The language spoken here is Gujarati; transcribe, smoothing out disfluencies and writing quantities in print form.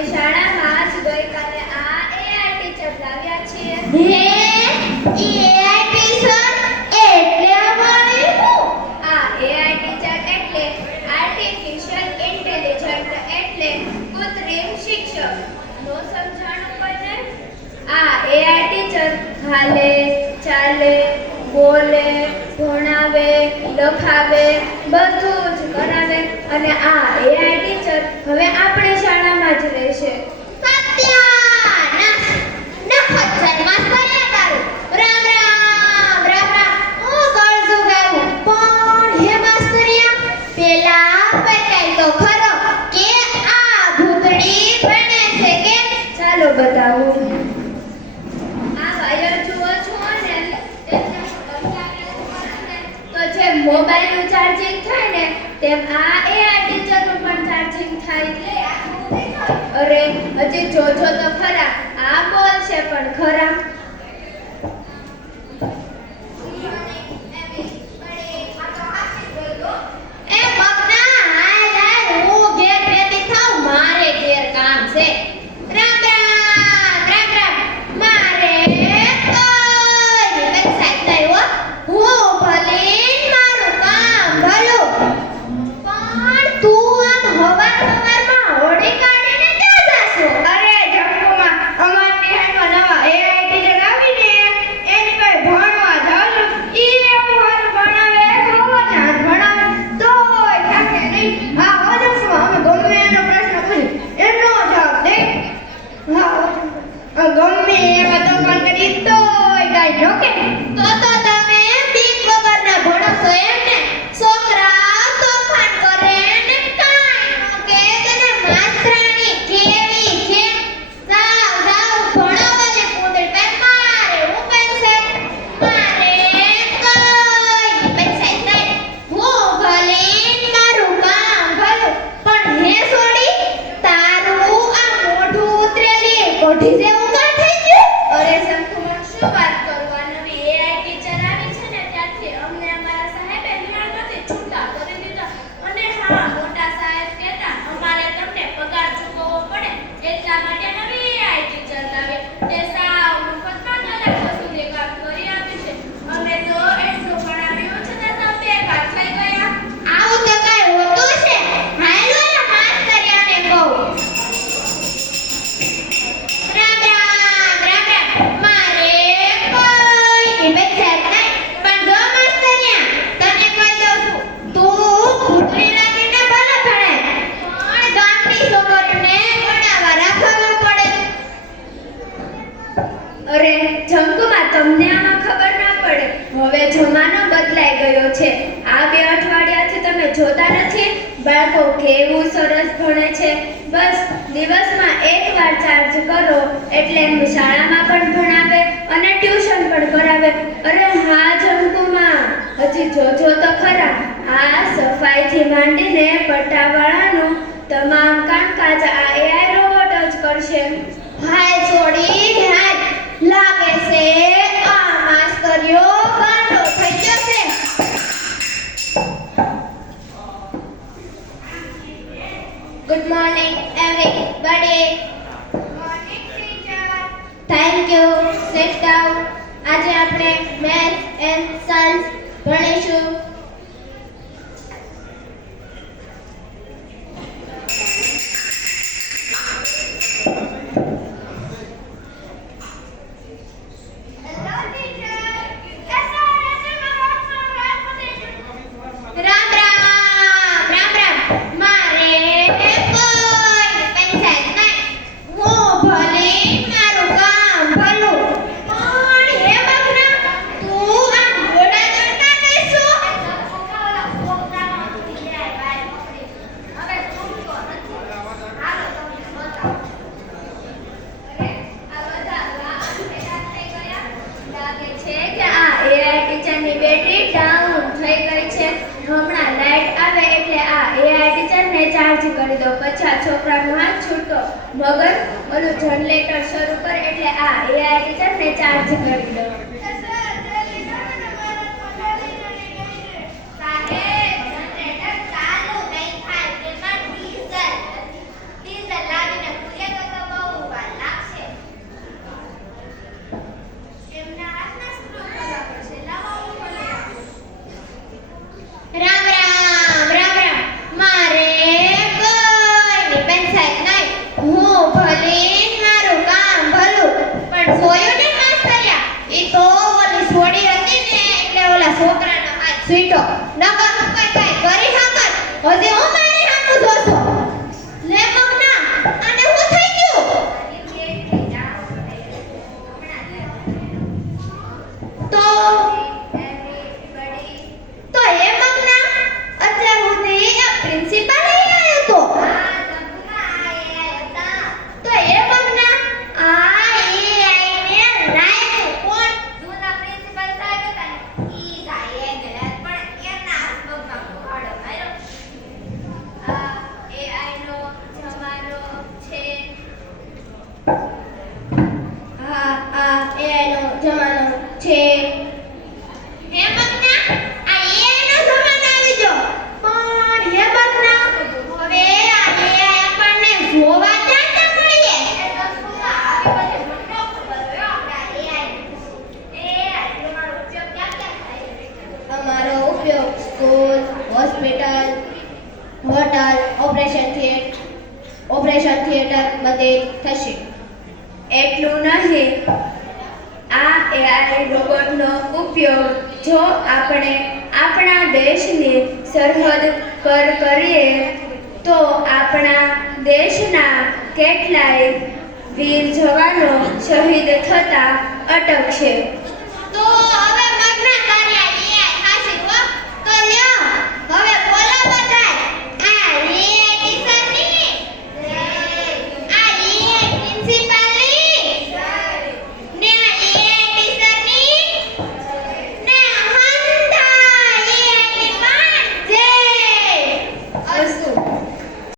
અમે શાળામાં જ ગઈકાલે આ એઆઈ ટીચર લાવ્યા છીએ. એઆઈ ટીચર એટલે અમારે શું? આ એઆઈ ટીચર એટલે આર્ટિફિશિયલ ઇન્ટેલિજન્ટ એટલે કૃત્રિમ શિક્ષક. નો સમજાણું કોઈને? આ એઆઈ ટીચર હાલે, ચાલે, બોલે, ભણાવે, લખાવે, બધું જ કરાવે અને આ એઆઈ ટીચર હવે આપણી શાળામાં જ રહેશે. સત્યાનાશ! નખત જન્માસ કર્યા તારું. રામ રામ રામ રામ. હું કળજું ગાયું પણ હે માસ્તરિયા પેલા બતાય તો ખરો કે આ ભૂતડી બને છે કે? ચાલો બતાવું. આ વાયર જુઓ છો ને, તો જેમ મોબાઈલનું ચાર્જિંગ થાય ને તેમ આ એઆઈ ટીચરનું પણ ચાર્જિંગ થાય. અરે હજી જોજો તો ખરા, આ બોલશે પણ ખરા. એ મગના હાય હાય હું ઘેર ભેગી થાઉં, મારે ઘેર કામ છે. રામ રામ રામ રામ. મારે કોઈ વેબસાઈટ નહીં હો. હું ભલે મારું કામ ભલું પણ તું આમ હવાર હોડી કાઢીને ક્યાં જાશો? અરે જમ્મુમાં અમાર નિહાળમાં નવા એઆઈ ટીચર આવીને એની પાસે ભણવા જાઉં છું. ઈ એવું હારું ભણાવે, ખબર ને હાથ ભણાવે તોય થાકે નહીં. હા હો જમ્મુમાં અમે ગમે એનો પ્રશ્ન પૂછીએ એનો જવાબ દે. હા ગમે એવા તોફાન કરી તોય કાંઈ ન કે. તો તમે બીક વગરના ભણો છો એમ ને? છોકરા તોફાન કરે ને કાંઈ નો કે તને માસ્તરાણી કેવી છે? જાવ જાવ ભણો વાલે પૂતળી પર મારે હું પેન્સિલ મારે કોઈ પેન્સિલ નહીં. હું ભલે મારું કામ ભલું પણ હે છોડી તારું આ મોઢું ઉતરેલી કોઠી જેવું કાં થઈ ગયું? અરે શંકુમાં શું વાત કરું, આ નવી એઆઈ ટીચર આવી છે ને ત્યારથી અમને અમારા સાહેબે નિહાળમાંથી છૂટા કરી દીધા. અને હા, મોટા સાહેબ કહેતા અમારે તમને પગાર ચૂકવવો પડે એટલા માટે નવી એઆઈ ટીચર લાવી. તે સાવ મફતમાં દરેક વસ્તુની કામ કરી આપી છે. અમે તો એટલું ભણાવ્યું છે ને તો બેકાર થઈ ગયા. આવું તો કાંઈ હોતું છે? હાલો ને માસ્તરિયાને કહું. રામ રામ રામ રામ. મારે કોઈ વેબસાઈટ નહીં પણ જો માસ્તરિયા તને કહી દઉં છું, તું ભૂતળી લાગીને ભલે ભણે પણ ગામની છોકરીઓને ભણાવવા રાખવું પડે. અરે જંકુમાં તમને આમાં ખબર ના પડે. હવે જમાનો બદલાઈ ગયો છે. આ 2 અઠવાડિયાથી તમે જોતા નથી બાળકો કેવું સરસ ભણે છે. બસ દિવસમાં એકવાર ચાર્જ કરો એટલે શાળામાં પણ ભણાવે અને ટ્યુશન પણ કરાવે. અરે હા જંકુમાં, હજી જોજો તો ખરા, આ સફાઈથી માંડીને પટ્ટાવાળાનું તમામ કામકાજ આ એઆઈ રોબોટ જ કરશે. હાય છોડી હાય, લાગે છે આ માસ્તરિયો ગાંડો થઈ જશે. Good morning everybody. Morning teacher. Thank you. Sit down. આજે આપણે મેથ્સ એન્ડ સાયન્સ ભણીશું. રામ રામ રામ રામ. મારે કોઈ પેન્સિલ નહીં. હું ભલે મારું કામ ભલું પણ હે મગના તું આ ઘોડા દોડતા કઈશું? લાગે છે કે આ એઆઈ ટીચરની બેટરી ડાઉન થઈ ગઈ છે. હમણાં લાઈટ આવે એટલે આ એઆઈ ટીચરને ચાર્જ કરી દો. પછી આ છોકરાનો હાથ છૂટો. મગર ઓલું જનરેટર શરૂ કરે એટલે આ એઆઈ ટીચરને ચાર્જ કરી દો. જનરેટર ચાલુ નહીં થાય તેમાં ડીઝલ લાવીને પૂરે સીટો નકર હું કઈ કરી શકત હજી હું મારી હામું જોશો લે મગના આને હું થઈ ગયું તો હે મગના અત્યાર સુધી આ પ્રિન્સિપલ આવ્યો તો તો હે મગના આ આઈને લાઈન કોણ જૂના પ્રિન્સિપલ સાહેબ હતા ને ઈ જાય એને પણ એના હાથમાં પકડો માર્યો આ AI નો જમાનો છે હા આ AI નો જમાનો છે હે મગના આ AI નો જમાનો આવી ગયો પણ હે મગના હવે આ AI આપણને જોવા ક્યાં મળીએ એ તો સ્કૂલમાં આવી બધી મને ખબર હોય આપણા AI તમારો ઉપયોગ ક્યાં ક્યાં થાય અમારો ઉપયોગ school hospital hotel operation theatre બધે થશે એટલું નહીં આ AI રોબોટનો ઉપયોગ જો આપણે આપણા દેશની સરહદ પર કરીએ તો આપણા દેશના કેટલાય વીર જવાનો શહીદ થતા અટકશે તો